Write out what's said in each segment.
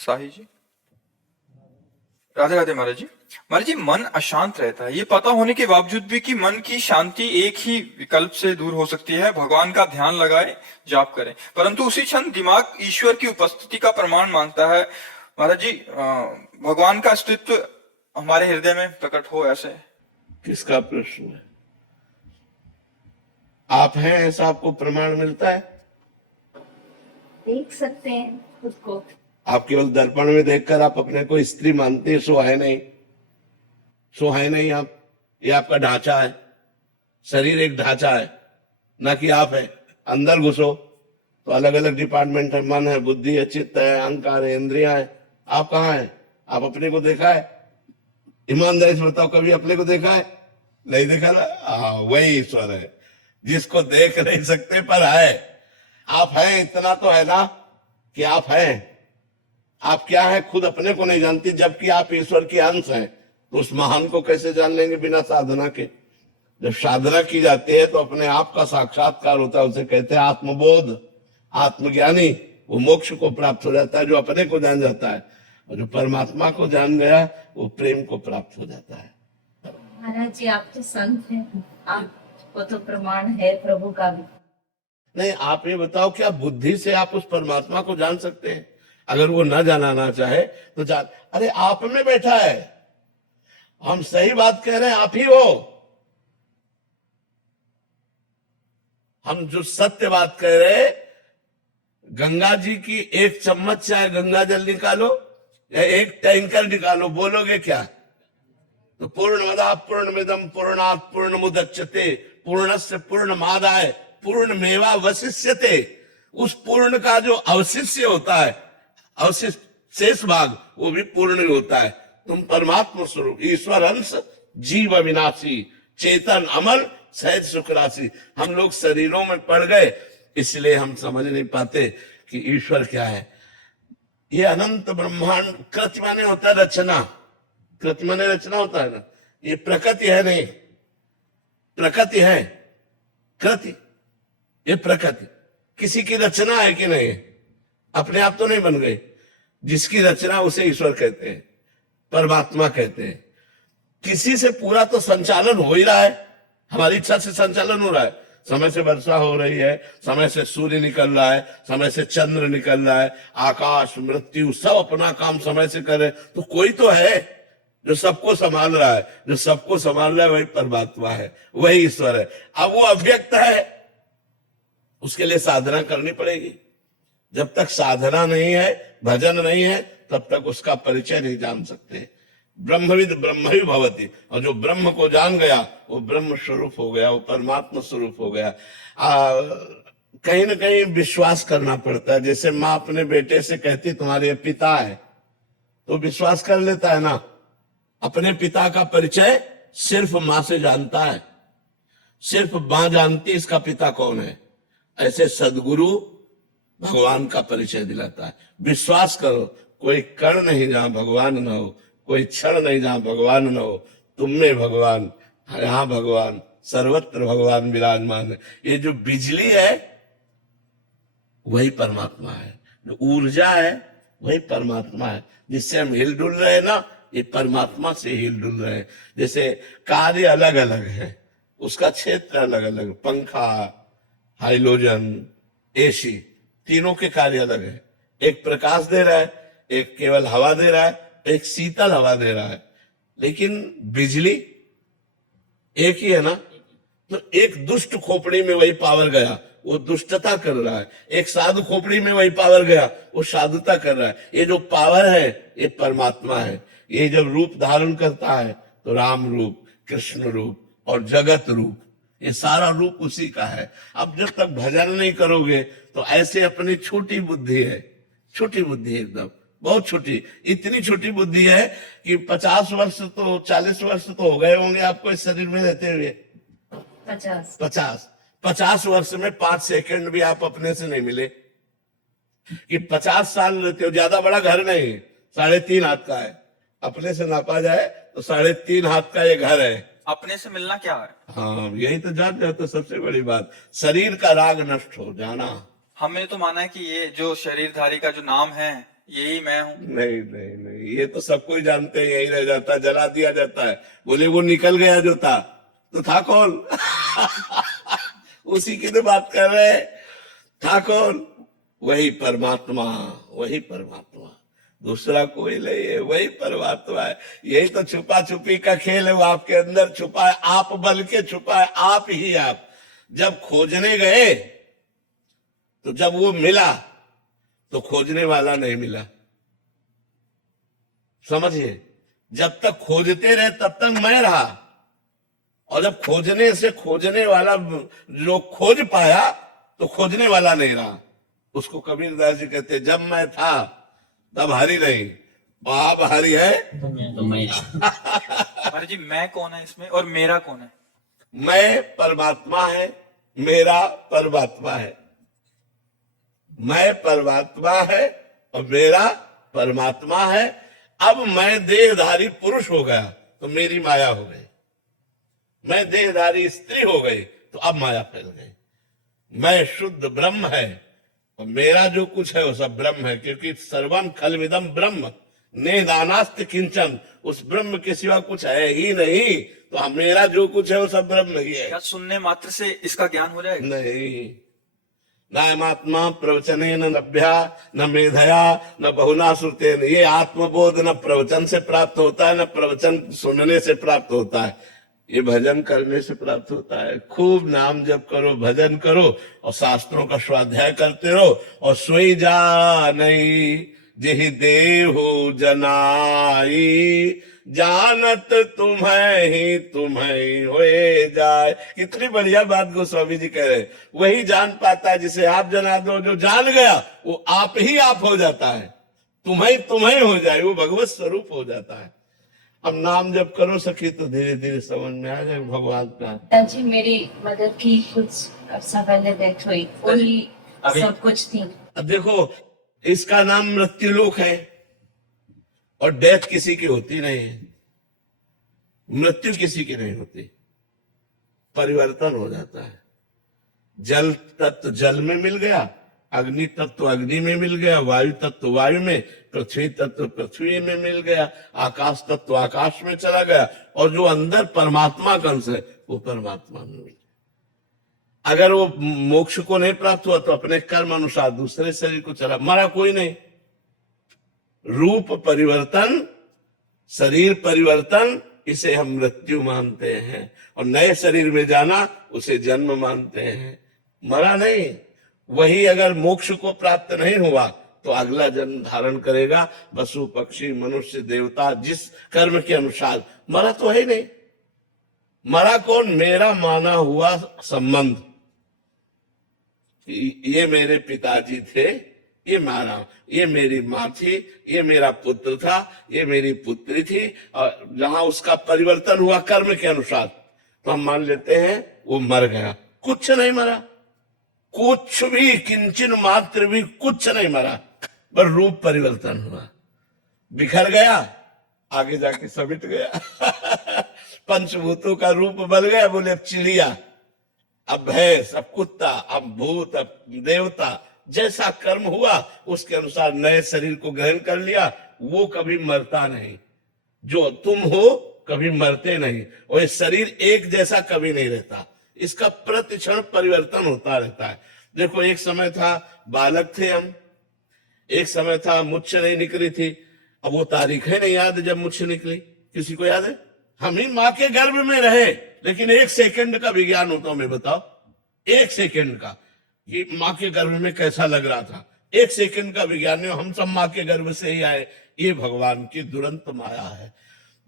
साही जी, राधे राधे महाराज जी। महाराज जी, मन अशांत रहता है, ये पता होने के बावजूद भी कि मन की शांति एक ही विकल्प से दूर हो सकती है, भगवान का ध्यान लगाए, जाप करें, परंतु उसी क्षण दिमाग ईश्वर की उपस्थिति का प्रमाण मांगता है। महाराज जी, भगवान का अस्तित्व हमारे हृदय में प्रकट हो, ऐसे। किसका प्रश्न है? आप हैं ऐसा आपको प्रमाण मिलता है? देख सकते हैं खुद को। आप केवल दर्पण में देखकर आप अपने को स्त्री मानते हैं, सो है नहीं, सो है नहीं आप। ये आपका ढांचा है, शरीर एक ढांचा है, ना कि आप है। अंदर घुसो तो अलग अलग डिपार्टमेंट है, मन है, बुद्धि है, चित्त है, अहंकार है, इंद्रियां है। आप कहाँ है? आप अपने को देखा है? ईमानदारी से बताओ, कभी अपने को देखा है? नहीं देखा ना? वही ईश्वर है जिसको देख नहीं सकते पर है। आप हैं, इतना तो है ना कि आप हैं। आप क्या है खुद अपने को नहीं जानती, जबकि आप ईश्वर के अंश हैं। तो उस महान को कैसे जान लेंगे बिना साधना के? जब साधना की जाती है तो अपने आप का साक्षात्कार होता है, उसे कहते हैं आत्मबोध। आत्मज्ञानी वो मोक्ष को प्राप्त हो जाता है, जो अपने को जान जाता है। और जो परमात्मा को जान गया वो प्रेम को प्राप्त हो जाता है। महाराज जी, आप तो संत हैं, आपको तो प्रमाण है प्रभु का भी। नहीं, आप ये बताओ, क्या बुद्धि से आप उस परमात्मा को जान सकते हैं? अगर वो ना जाना चाहे तो जान। अरे आप में बैठा है, हम सही बात कह रहे हैं, आप ही हो। हम जो सत्य बात कह रहे हैं, गंगा जी की एक चम्मच चाहे गंगा जल निकालो या एक टैंकर निकालो, बोलोगे क्या? तो पूर्णमदा पूर्णमिदं पूर्णात् पूर्णमुदच्यते पूर्णस्य पूर्णमादाय पूर्णमेवा वशिष्यते। उस पूर्ण का जो अवशिष्य होता है, अवशिष्ट शेष भाग, वो भी पूर्ण ही होता है। तुम परमात्मा स्वरूप ईश्वर अंश जीव अविनाशी चेतन अमल सहज सुख राशि। हम लोग शरीरों में पड़ गए, इसलिए हम समझ नहीं पाते कि ईश्वर क्या है। ये अनंत ब्रह्मांड, कृति माने होता है रचना, कृति माने रचना होता है ना। ये प्रकृति है नहीं, प्रकृति है कृति। ये प्रकृति किसी की रचना है कि नहीं? अपने आप तो नहीं बन गए। जिसकी रचना उसे ईश्वर कहते हैं, परमात्मा कहते हैं। किसी से पूरा तो संचालन हो ही रहा है, हमारी इच्छा से संचालन हो रहा है। समय से वर्षा हो रही है, समय से सूर्य निकल रहा है, समय से चंद्र निकल रहा है, आकाश मृत्यु सब अपना काम समय से करे। तो कोई तो है जो सबको संभाल रहा है। जो सबको संभाल रहा है वही परमात्मा है, वही ईश्वर है। अब वो अव्यक्त है, उसके लिए साधना करनी पड़ेगी। जब तक साधना नहीं है, भजन नहीं है, तब तक उसका परिचय नहीं जान सकते। ब्रह्मविद ब्रह्म ही भवति, और जो ब्रह्म को जान गया वो ब्रह्म स्वरूप हो गया, वो परमात्मा स्वरूप हो गया। कहीं ना कहीं विश्वास करना पड़ता है। जैसे माँ अपने बेटे से कहती तुम्हारे पिता है, तो विश्वास कर लेता है ना। अपने पिता का परिचय सिर्फ माँ से जानता है, सिर्फ माँ जानती इसका पिता कौन है। ऐसे सदगुरु भगवान का परिचय दिलाता है। विश्वास करो, कोई कण नहीं जहां भगवान न हो, कोई क्षण नहीं जहां भगवान न हो। तुम में भगवान, यहां भगवान, सर्वत्र भगवान विराजमान है। ये जो बिजली है वही परमात्मा है, जो ऊर्जा है वही परमात्मा है। जिससे हम हिलडुल रहे हैं ना, ये परमात्मा से हिलडुल रहे हैं। जैसे कार्य अलग अलग है, उसका क्षेत्र अलग अलग। पंखा, हाइड्रोजन, एसी, तीनों के कार्य अलग है। एक प्रकाश दे रहा है, एक केवल हवा दे रहा है, एक शीतल हवा दे रहा है। लेकिन बिजली एक ही है ना। तो एक दुष्ट खोपड़ी में वही पावर गया, वो दुष्टता कर रहा है। एक साधु खोपड़ी में वही पावर गया, वो साधुता कर रहा है। ये जो पावर है ये परमात्मा है। ये जब रूप धारण करता है तो राम रूप, कृष्ण रूप और जगत रूप, ये सारा रूप उसी का है। अब जब तक भजन नहीं करोगे तो ऐसे अपनी छोटी बुद्धि है, छोटी बुद्धि एकदम बहुत छोटी, इतनी छोटी बुद्धि है कि 50 वर्ष तो 40 वर्ष तो हो गए होंगे आपको इस शरीर में रहते हुए। 50 वर्ष में 5 सेकंड भी आप अपने से नहीं मिले। कि 50 साल रहते हो, ज्यादा बड़ा घर नहीं, 3.5 हाथ का है। अपने से नापा जाए तो 3.5 हाथ का ये घर है। अपने से मिलना क्या है? हाँ, यही तो जान जाओ तो सबसे बड़ी बात। शरीर का राग नष्ट हो जाना। हमने तो माना है कि ये जो शरीरधारी का जो नाम है, यही मैं हूँ। नहीं नहीं नहीं, ये तो सब कोई जानते हैं, यही रह जाता है, जला दिया जाता है। बोले वो निकल गया जो था, तो था कौन? उसी की तो बात कर रहे हैं। था कौन? वही परमात्मा, वही परमात्मा, दूसरा कोई नहीं है, वही परमात्मा है। यही तो छुपा छुपी का खेल है, वो आपके अंदर छुपा है, आप बल के छुपा है, आप ही आप। जब खोजने गए तो जब वो मिला तो खोजने वाला नहीं मिला, समझिए। जब तक खोजते रहे तब तक मैं रहा, और जब खोजने से खोजने वाला जो खोज पाया तो खोजने वाला नहीं रहा। उसको कबीरदास जी कहते, जब मैं था तब हरि नहीं, अब हरि है तो मैं महाराज जी मैं कौन है इसमें और मेरा कौन है? मैं परमात्मा है, मेरा परमात्मा है। मैं परमात्मा है और मेरा परमात्मा है। अब मैं देहधारी पुरुष हो गया तो मेरी माया हो गई, मैं देहधारी स्त्री हो गई तो अब माया फैल गई। मैं शुद्ध ब्रह्म है और मेरा जो कुछ है वो सब ब्रह्म है, क्योंकि सर्वम खलविदम ब्रह्म नेदानास्ति किंचन, उस ब्रह्म के सिवा कुछ है ही नहीं। तो मेरा जो कुछ है वो सब ब्रह्म ही है। क्या सुनने मात्र से इसका ज्ञान हो जाएगा? नहीं, नायमात्मा प्रवचने न नभ्या न मेधया न बहुना श्रुतेन। ये आत्मबोध न प्रवचन से प्राप्त होता है, न प्रवचन सुनने से प्राप्त होता है, ये भजन करने से प्राप्त होता है। खूब नाम जप करो, भजन करो और शास्त्रों का स्वाध्याय करते रहो। और सोई जा नहीं जेहि देहु जनाई, जानत तुम्हें ही तुम्हें होए जाए। कितनी बढ़िया बात गोस्वामी जी कह रहे। वही जान पाता है जिसे आप जना दो, जो जान गया वो आप ही आप हो जाता है, तुम्हें तुम्हें हो जाए, वो भगवत स्वरूप हो जाता है। अब नाम जब करो सखी तो धीरे धीरे समझ में आ जाए भगवान का। पिताजी मेरी मदर की कुछ अर्सा पहले डेथ हुई, वही अभी- सब कुछ थी। अब देखो, इसका नाम मृत्युलोक है और डेथ किसी की होती नहीं है, मृत्यु किसी की नहीं होती, परिवर्तन हो जाता है। जल तत्व जल में मिल गया, अग्नि तत्व अग्नि में मिल गया, वायु तत्व वायु में, पृथ्वी तत्व पृथ्वी में मिल गया, आकाश तत्व आकाश में चला गया, और जो अंदर परमात्मा का अंश है वो परमात्मा में मिल गया। अगर वो मोक्ष को नहीं प्राप्त हुआ तो अपने कर्म अनुसार दूसरे शरीर को चला, मरा कोई नहीं। रूप परिवर्तन, शरीर परिवर्तन, इसे हम मृत्यु मानते हैं, और नए शरीर में जाना उसे जन्म मानते हैं, मरा नहीं। वही अगर मोक्ष को प्राप्त नहीं हुआ तो अगला जन्म धारण करेगा, पशु पक्षी मनुष्य देवता, जिस कर्म के अनुसार। मरा तो है ही नहीं। मरा कौन? मेरा माना हुआ संबंध, ये मेरे पिताजी थे, ये मारा, ये मेरी माँ थी, ये मेरा पुत्र था, ये मेरी पुत्री थी, और जहां उसका परिवर्तन हुआ कर्म के अनुसार तो हम मान लेते हैं वो मर गया। कुछ नहीं मरा, कुछ भी, किंचन मात्र भी कुछ नहीं मरा, पर रूप परिवर्तन हुआ, बिखर गया, आगे जाके समिट गया। पंचभूतों का रूप बदल गया। बोले अब चिड़िया, अब भैंस, अब कुत्ता, अब भूत, अब देवता, जैसा कर्म हुआ उसके अनुसार नए शरीर को ग्रहण कर लिया। वो कभी मरता नहीं, जो तुम हो कभी मरते नहीं, और ये शरीर एक जैसा कभी नहीं रहता, इसका प्रतिक्षण परिवर्तन होता रहता है। देखो, एक समय था बालक थे हम, एक समय था मुच्छ नहीं निकली थी। अब वो तारीखें नहीं याद जब मुच्छ निकली, किसी को याद है? हम ही माँ के गर्भ में रहे, लेकिन एक सेकंड का विज्ञान होता, मैं बताओ, एक सेकंड का, कि माँ के गर्भ में कैसा लग रहा था, एक सेकंड का विज्ञान। हम सब माँ के गर्भ से ही आए, ये भगवान की दुरंत माया है।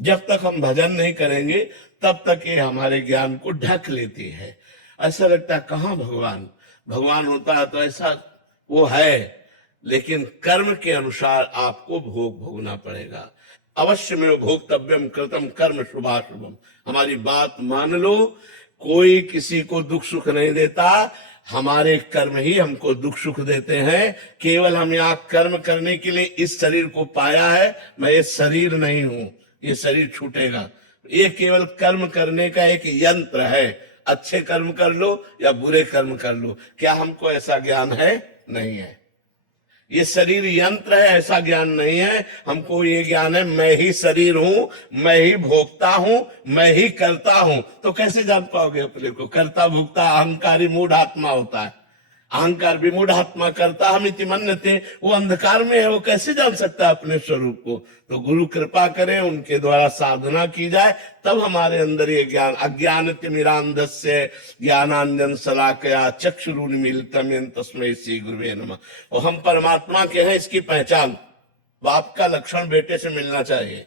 जब तक हम भजन नहीं करेंगे तब तक ये हमारे ज्ञान को ढक लेती है। ऐसा लगता है कहाँ भगवान, भगवान होता है तो ऐसा वो है, लेकिन कर्म के अनुसार आपको भोग भोगना पड़ेगा। अवश्य में भोक्तव्यम कृतम कर्म शुभाशुभम। हमारी बात मान लो, कोई किसी को दुख सुख नहीं देता, हमारे कर्म ही हमको दुख सुख देते हैं। केवल हम यहाँ कर्म करने के लिए इस शरीर को पाया है, मैं ये शरीर नहीं हूं, ये शरीर छूटेगा। ये केवल कर्म करने का एक यंत्र है, अच्छे कर्म कर लो या बुरे कर्म कर लो। क्या हमको ऐसा ज्ञान है? नहीं है। ये शरीर यंत्र है, ऐसा ज्ञान नहीं है। हमको ये ज्ञान है मैं ही शरीर हूं, मैं ही भोगता हूं, मैं ही करता हूं। तो कैसे जान पाओगे अपने को? करता भोगता अहंकारी मूढ़ आत्मा होता है। अहंकार भी मूढ़ आत्मा, करता हम इति मन्यते, वो अंधकार में है, वो कैसे जान सकता है अपने स्वरूप को? तो गुरु कृपा करें, उनके द्वारा साधना की जाए, तब हमारे अंदर ये ज्ञान। अज्ञान तिमिरांधस्य ज्ञानांजन शलाकया चक्षुरुन्मीलितम् येन तस्मै श्री गुरुवे नमः। और हम परमात्मा के हैं, इसकी पहचान बाप का लक्षण बेटे से मिलना चाहिए।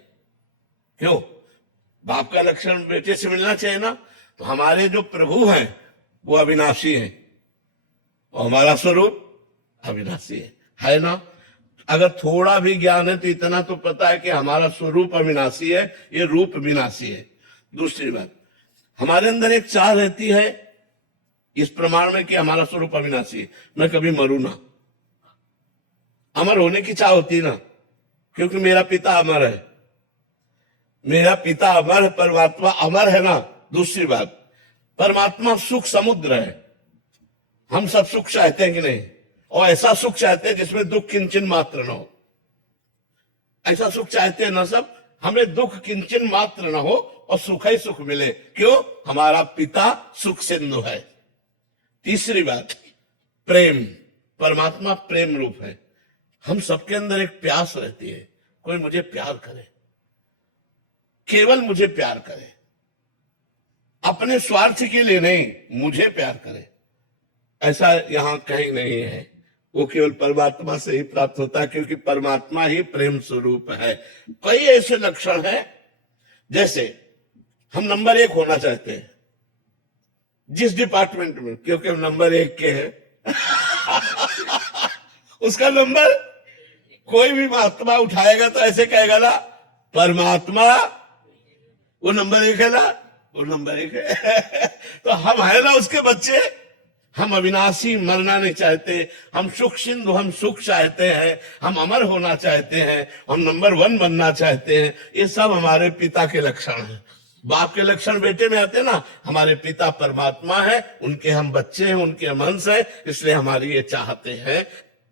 क्यों? बाप का लक्षण बेटे से मिलना चाहिए ना। तो हमारे जो प्रभु हैं वो अविनाशी हैं और हमारा स्वरूप अविनाशी है ना। अगर थोड़ा भी ज्ञान है तो इतना तो पता है कि हमारा स्वरूप अविनाशी है, ये रूप विनाशी है। दूसरी बात, हमारे अंदर एक चाह रहती है इस प्रमाण में कि हमारा स्वरूप अविनाशी है, मैं कभी मरू ना। अमर होने की चाह होती है ना, क्योंकि मेरा पिता अमर है, मेरा पिता अमर है, परमात्मा अमर है ना। दूसरी बात, परमात्मा सुख समुद्र है। हम सब सुख चाहते हैं कि नहीं? और ऐसा सुख चाहते हैं जिसमें दुख किंचन मात्र न हो। ऐसा सुख चाहते हैं ना सब, हमें दुख किंचन मात्र न हो और सुख ही सुख मिले। क्यों? हमारा पिता सुख सिंधु है। तीसरी बात, प्रेम। परमात्मा प्रेम रूप है। हम सबके अंदर एक प्यास रहती है, कोई मुझे प्यार करे, केवल मुझे प्यार करे, अपने स्वार्थ के लिए नहीं, मुझे प्यार करे। ऐसा यहां कहीं नहीं है, वो केवल परमात्मा से ही प्राप्त होता है, क्योंकि परमात्मा ही प्रेम स्वरूप है। कई ऐसे लक्षण हैं, जैसे हम नंबर 1 होना चाहते हैं जिस डिपार्टमेंट में, क्योंकि हम नंबर 1 के हैं उसका नंबर कोई भी महात्मा उठाएगा तो ऐसे कहेगा ना, परमात्मा वो नंबर 1 है ना, वो नंबर 1 है तो हम है ना उसके बच्चे। हम अविनाशी, मरना नहीं चाहते, हम सुख सिंधु, हम सुख चाहते हैं, हम अमर होना चाहते हैं, हम नंबर 1 बनना चाहते हैं। ये सब हमारे पिता के लक्षण हैं। बाप के लक्षण बेटे में आते ना। हमारे पिता परमात्मा है, उनके हम बच्चे हैं, उनके हम अंश हैं, इसलिए हमारी ये चाहते हैं।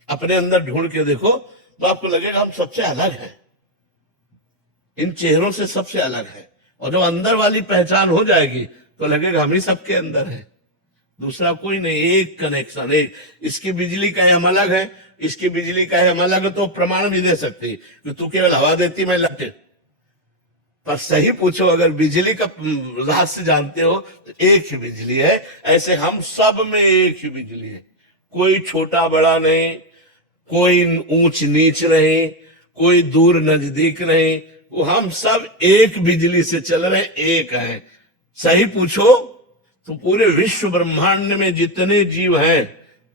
अपने अंदर ढूंढ के देखो तो आपको लगेगा हम सबसे अलग हैं, इन चेहरों से सबसे अलग है। और जब अंदर वाली पहचान हो जाएगी तो लगेगा हम ही सबके अंदर है, दूसरा कोई नहीं। एक कनेक्शन, एक। इसकी बिजली का हम अलग है, इसकी बिजली का हम अलग है, तो प्रमाण भी दे सकते हैं कि तू केवल हवा देती, मैं लटे। पर सही पूछो, अगर बिजली का रहस्य जानते हो तो एक ही बिजली है। ऐसे हम सब में एक ही बिजली है, कोई छोटा बड़ा नहीं, कोई ऊंच नीच नहीं, कोई दूर नजदीक नहीं, वो हम सब एक बिजली से चल रहे, एक हैं। सही पूछो तो पूरे विश्व ब्रह्मांड में जितने जीव हैं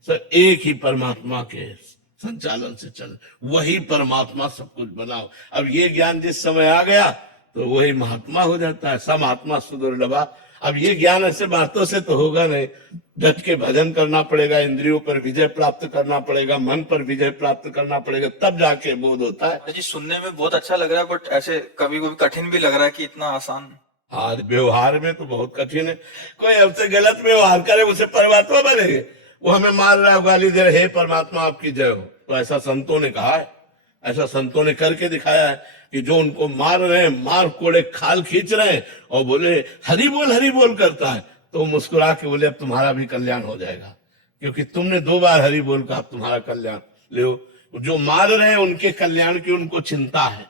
सब एक ही परमात्मा के संचालन से चल, वही परमात्मा सब कुछ बनाओ। अब ये ज्ञान जिस समय आ गया तो वही महात्मा हो जाता है। सब महात्मा सुदुर्लभा। अब ये ज्ञान ऐसे बातों से तो होगा नहीं, डट के भजन करना पड़ेगा, इंद्रियों पर विजय प्राप्त करना पड़ेगा, मन पर विजय प्राप्त करना पड़ेगा, तब जाके बोध होता है। जी सुनने में बहुत अच्छा लग रहा है, बट ऐसे कभी कभी कठिन भी लग रहा है कि इतना आसान। हाँ, व्यवहार में तो बहुत कठिन है। कोई हमसे गलत व्यवहार करे उसे परमात्मा बनेंगे। वो हमें मार रहा है, गाली दे रहे, हे परमात्मा आपकी जय हो। तो ऐसा संतों ने कहा है, ऐसा संतों ने करके दिखाया है कि जो उनको मार रहे हैं, मार कोड़े खाल खींच रहे हैं और बोले हरि बोल करता है, तो मुस्कुरा के बोले अब तुम्हारा भी कल्याण हो जाएगा, क्योंकि तुमने 2 बार हरि बोल का, अब तुम्हारा कल्याण लो। जो मार रहे हैं उनके कल्याण की उनको चिंता है,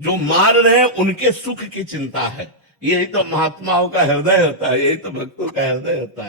जो मार रहे हैं उनके सुख की चिंता है। यही तो महात्माओं का हृदय होता है, यही तो भक्तों का हृदय होता है।